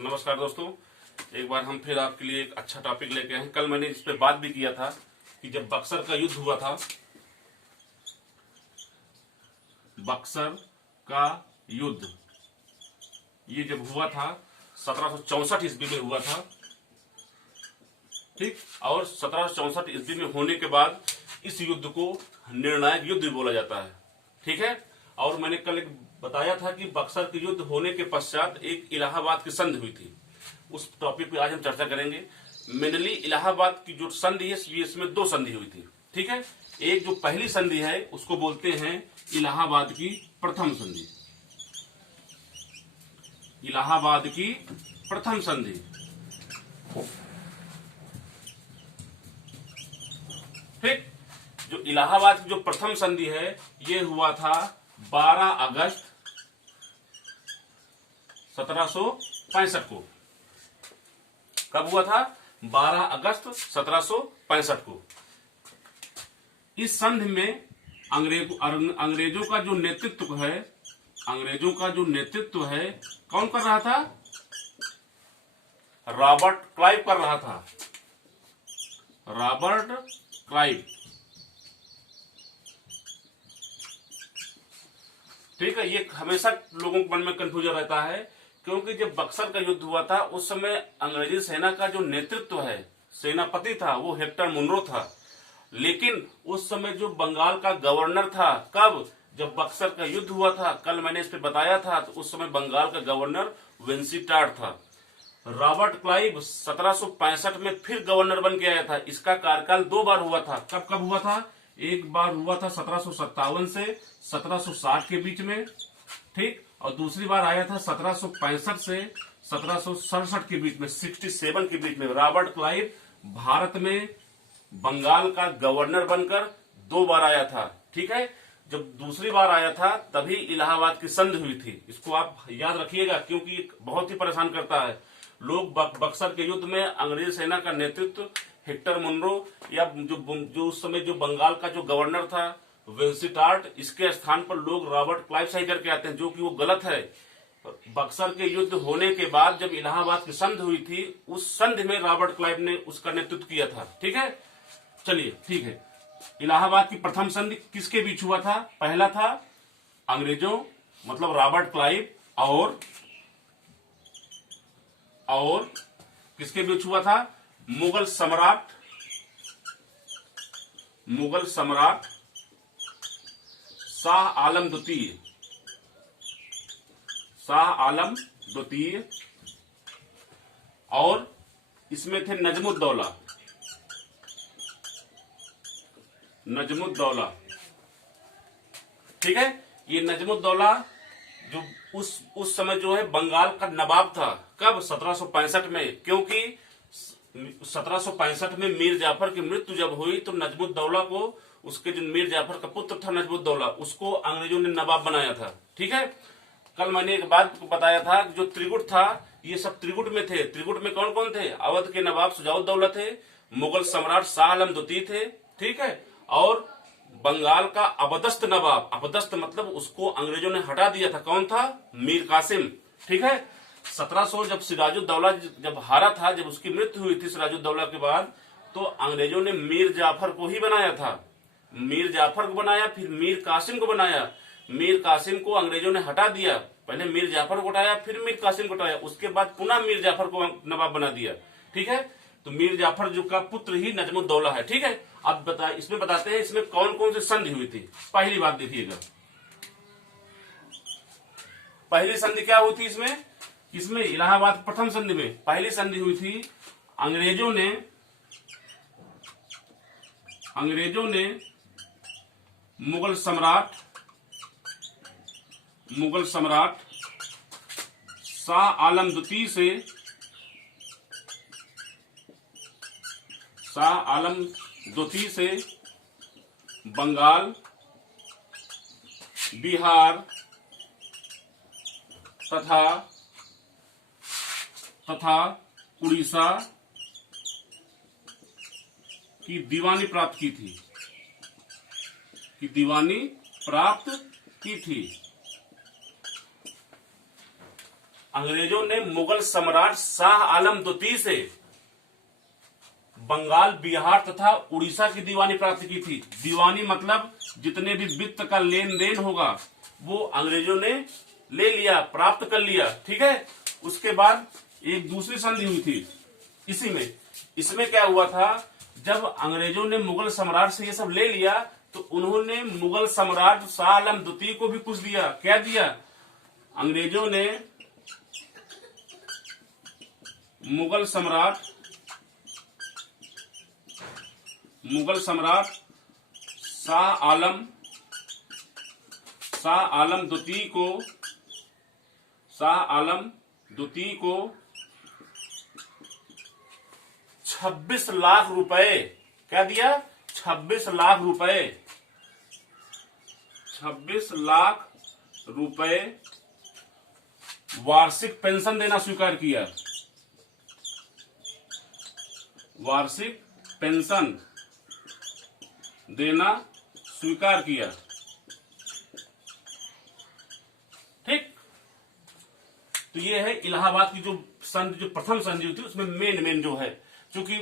नमस्कार दोस्तों, एक बार हम फिर आपके लिए एक अच्छा टॉपिक लेके आए हैं। कल मैंने इस पे बात भी किया था कि जब बक्सर का युद्ध हुआ था, बक्सर का युद्ध ये जब हुआ था 1764 ईस्वी में हुआ था, ठीक। और 1764 ईस्वी में होने के बाद इस युद्ध को निर्णायक युद्ध भी बोला जाता है, ठीक है। और मैंने कल एक बताया था कि बक्सर के युद्ध होने के पश्चात एक इलाहाबाद की संधि हुई थी। उस टॉपिक पे आज हम चर्चा करेंगे। मेनली इलाहाबाद की जो संधि है इसमें दो संधि हुई थी, ठीक है। एक जो पहली संधि है उसको बोलते हैं इलाहाबाद की प्रथम संधि, इलाहाबाद की प्रथम संधि। ठीक। जो इलाहाबाद की जो प्रथम संधि है ये हुआ था 12 अगस्त 1765 को। कब हुआ था? 12 अगस्त 1765 को। इस संधि में अंग्रेजों का जो नेतृत्व है, अंग्रेजों का जो नेतृत्व है कौन कर रहा था? रॉबर्ट क्लाइव कर रहा था, रॉबर्ट क्लाइव, ठीक है। ये हमेशा लोगों के मन में कंफ्यूजन रहता है क्योंकि जब बक्सर का युद्ध हुआ था उस समय अंग्रेजी सेना का जो नेतृत्व है, सेनापति था, वो हेक्टर मुनरो था। लेकिन उस समय जो बंगाल का गवर्नर था, कब? जब बक्सर का युद्ध हुआ था, कल मैंने इस पे बताया था, तो उस समय बंगाल का गवर्नर विंसीटार्ड था। रॉबर्ट क्लाइव 1765 में फिर गवर्नर बन के आया था। इसका कार्यकाल दो बार हुआ था। कब कब हुआ था? एक बार हुआ था 1757 से 1760 के बीच में, ठीक। और दूसरी बार आया था 1765 से 1767 के बीच में, 67 के बीच में। रॉबर्ट क्लाइव भारत में बंगाल का गवर्नर बनकर दो बार आया था, ठीक है। जब दूसरी बार आया था तभी इलाहाबाद की संधि हुई थी। इसको आप याद रखिएगा क्योंकि बहुत ही परेशान करता है लोग। बक्सर के युद्ध में अंग्रेज सेना का नेतृत्व हेक्टर मुनरो या जो उस समय जो बंगाल का जो गवर्नर था विंसीटार्ड, इसके स्थान पर लोग रॉबर्ट क्लाइव सही करके आते हैं, जो कि वो गलत है। बक्सर के युद्ध होने के बाद जब इलाहाबाद की संधि हुई थी, उस संधि में रॉबर्ट क्लाइव ने उसका नेतृत्व किया था, ठीक है। चलिए, ठीक है। इलाहाबाद की प्रथम संधि किसके बीच हुआ था? पहला था अंग्रेजों मतलब रॉबर्ट क्लाइव और किसके बीच हुआ था? मुगल सम्राट शाह आलम द्वितीय और इसमें थे नजमुद्दौला, ठीक है। ये नजमुद्दौला जो उस समय जो है बंगाल का नवाब था। कब? 1765 में। क्योंकि 1765 में मीर जाफर की मृत्यु जब हुई तो नजमुद्दौला को, उसके जो मीर जाफर का पुत्र था नजमुद्दौला, उसको अंग्रेजों ने नवाब बनाया था, ठीक है। कल मैंने एक बात बताया था जो त्रिगुट था, ये सब त्रिगुट में थे। त्रिगुट में कौन कौन थे? अवध के नवाब शुजाउद्दौला थे, मुगल सम्राट शाह आलम द्वितीय थे, ठीक है। और बंगाल का अबदस्त नवाब, अबदस्त मतलब उसको अंग्रेजों ने हटा दिया था, कौन था? मीर कासिम, ठीक है। 1700 जब सिराजुद्दौला जब हारा था, जब उसकी मृत्यु हुई थी सिराजुद्दौला के बाद, तो अंग्रेजों ने मीर जाफर को ही बनाया था। मीर जाफर को बनाया, फिर मीर कासिम को बनाया। मीर कासिम को अंग्रेजों ने हटा दिया, पहले मीर जाफर को हटाया, फिर मीर कासिम को हटाया, उसके बाद पुनः मीर जाफर को नवाब बना दिया, ठीक है। तो मीर जाफर जो का पुत्र ही नजमुद्दौला है, ठीक है। अब इसमें बताते हैं इसमें कौन कौन सी संधि हुई थी। पहली बात देखिएगा, पहली संधि क्या हुई थी इसमें इलाहाबाद प्रथम संधि में पहली संधि हुई थी। अंग्रेजों ने मुगल सम्राट शाह आलम द्वितीय से बंगाल, बिहार तथा उड़ीसा की दीवानी प्राप्त की थी, अंग्रेजों ने मुगल सम्राट शाह आलम द्वितीय से बंगाल, बिहार तथा उड़ीसा की दीवानी प्राप्त की थी। दीवानी मतलब जितने भी वित्त का लेन देन होगा वो अंग्रेजों ने ले लिया, प्राप्त कर लिया। ठीक है। उसके बाद एक दूसरी संधि हुई थी इसमें क्या हुआ था, जब अंग्रेजों ने मुगल सम्राट से ये सब ले लिया तो उन्होंने मुगल सम्राट शाह आलम द्वितीय को भी कुछ दिया। क्या दिया? अंग्रेजों ने मुगल सम्राट शाह आलम द्वितीय को 26 लाख रुपए, क्या दिया? 26 लाख रुपए, 26 लाख रुपए वार्षिक पेंशन देना स्वीकार किया। वार्षिक पेंशन देना स्वीकार किया। ठीक। तो ये है इलाहाबाद की जो संधि, जो प्रथम संधि हुई थी, उसमें मेन जो है, क्योंकि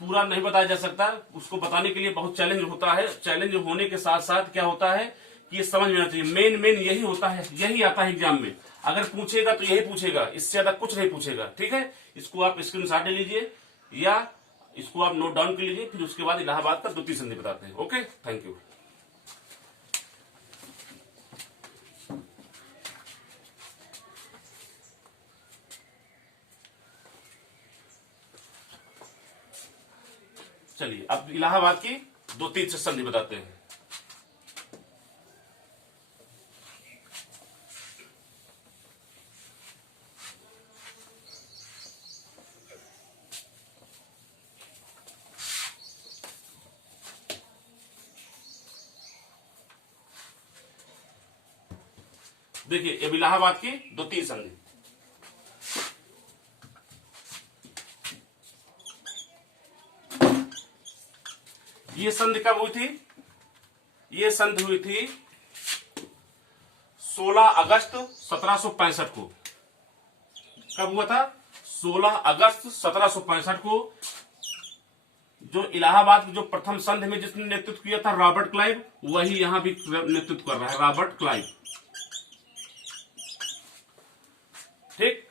पूरा नहीं बताया जा सकता, उसको बताने के लिए बहुत चैलेंज होता है। चैलेंज होने के साथ साथ क्या होता है कि ये समझ में आना चाहिए। मेन यही होता है, यही आता है एग्जाम में। अगर पूछेगा तो यही पूछेगा, इससे ज्यादा कुछ नहीं पूछेगा। ठीक है। इसको आप स्क्रीनशॉट ले लीजिए या इसको आप नोट डाउन कर लीजिए, फिर उसके बाद इलाहाबाद का द्वितीय संधि बताते हैं। Okay, thank you. चलिए अब इलाहाबाद की द्वितीय संधि बताते हैं। देखिए अब इलाहाबाद की द्वितीय संधि, ये संधि कब हुई थी? ये संधि हुई थी 16 अगस्त 1765 को। कब हुआ था? 16 अगस्त 1765 को। जो इलाहाबाद की जो प्रथम संधि में जिसने नेतृत्व किया था, रॉबर्ट क्लाइव, वही यहां भी नेतृत्व कर रहा है, रॉबर्ट क्लाइव। ठीक।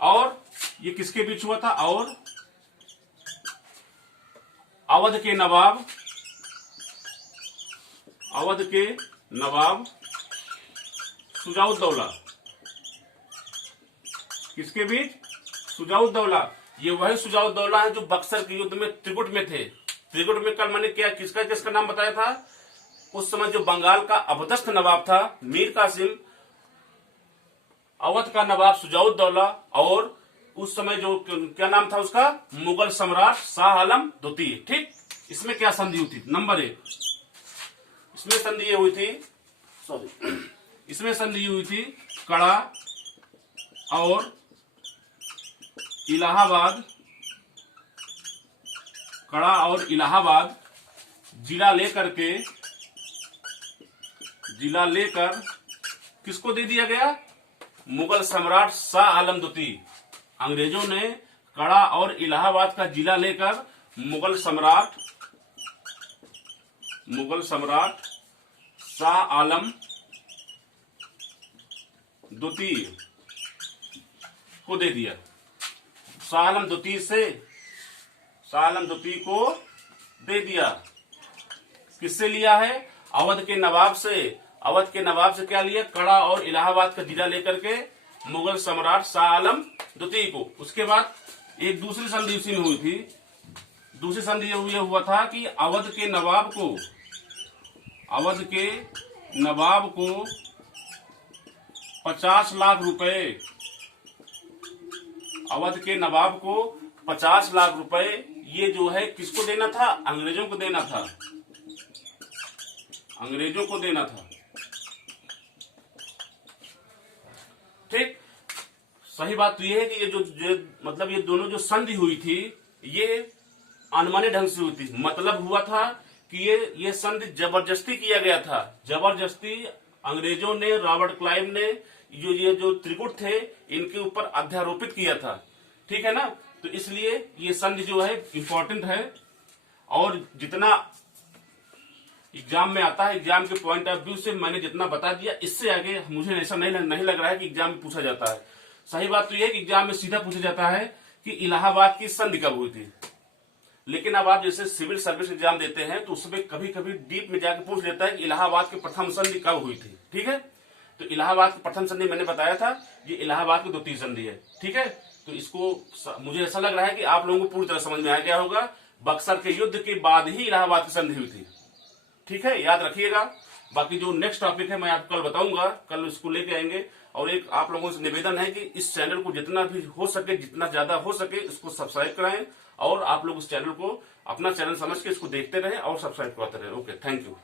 और ये किसके बीच हुआ था? और अवध के नवाब शुजाउद्दौला, किसके बीच? शुजाउद्दौला। ये वही शुजाउद्दौला है जो बक्सर के युद्ध में त्रिकुट में थे। त्रिकुट में कल मैंने क्या किसका नाम बताया था? उस समय जो बंगाल का अबदस्त नवाब था मीर कासिम, अवध का नवाब शुजाउद्दौला, और उस समय जो क्या नाम था उसका? मुगल सम्राट शाह आलम द्वितीय। ठीक। इसमें क्या संधि हुई थी? नंबर 1, इसमें संधि हुई थी कड़ा और इलाहाबाद जिला लेकर किसको दे दिया गया? मुगल सम्राट शाह आलम द्वितीय। अंग्रेजों ने कड़ा और इलाहाबाद का जिला लेकर मुगल सम्राट शाह आलम द्वितीय को दे दिया। शाह आलम द्वितीय को दे दिया। किससे लिया है? अवध के नवाब से क्या लिया? कड़ा और इलाहाबाद का जिला लेकर के मुगल सम्राट शाह आलम द्वितीय को। उसके बाद एक दूसरी संधि उसी में हुई थी। दूसरी संधि ये हुआ था कि अवध के नवाब को 50 लाख रुपए, अवध के नवाब को 50 लाख रुपए, ये जो है किसको देना था? अंग्रेजों को देना था। ठीक। सही बात तो ये है कि ये जो मतलब ये दोनों जो संधि हुई थी ये अनमने ढंग से हुई थी। मतलब हुआ था कि ये संधि जबरदस्ती किया गया था। जबरदस्ती अंग्रेजों ने, रॉबर्ट क्लाइव ने ये जो त्रिकूट थे इनके ऊपर अध्यारोपित किया था। ठीक है ना। तो इसलिए ये संधि जो है इंपॉर्टेंट है, और जितना एग्जाम में आता है, एग्जाम के पॉइंट ऑफ व्यू से मैंने जितना बता दिया, इससे आगे मुझे ऐसा नहीं लग रहा है कि एग्जाम में पूछा जाता है। सही बात तो यह है कि एग्जाम में सीधा पूछा जाता है कि इलाहाबाद की संधि कब हुई थी। लेकिन अब आप जैसे सिविल सर्विस एग्जाम देते हैं तो उसमें कभी कभी डीप में जाकर पूछ लेता है कि इलाहाबाद की प्रथम संधि कब हुई थी। ठीक है। तो इलाहाबाद की प्रथम संधि मैंने बताया था, ये इलाहाबाद की द्वितीय संधि है। ठीक है। तो इसको मुझे ऐसा लग रहा है कि आप लोगों को पूरी तरह समझ में आ गया होगा। बक्सर के युद्ध के बाद ही इलाहाबाद की संधि हुई थी। ठीक है, याद रखिएगा। बाकी जो नेक्स्ट टॉपिक है मैं आपको कल बताऊंगा, कल इसको लेके आएंगे। और एक आप लोगों से निवेदन है कि इस चैनल को जितना भी हो सके, जितना ज्यादा हो सके, इसको सब्सक्राइब कराएं, और आप लोग इस चैनल को अपना चैनल समझ के इसको देखते रहे और सब्सक्राइब करते रहे। Okay, thank you.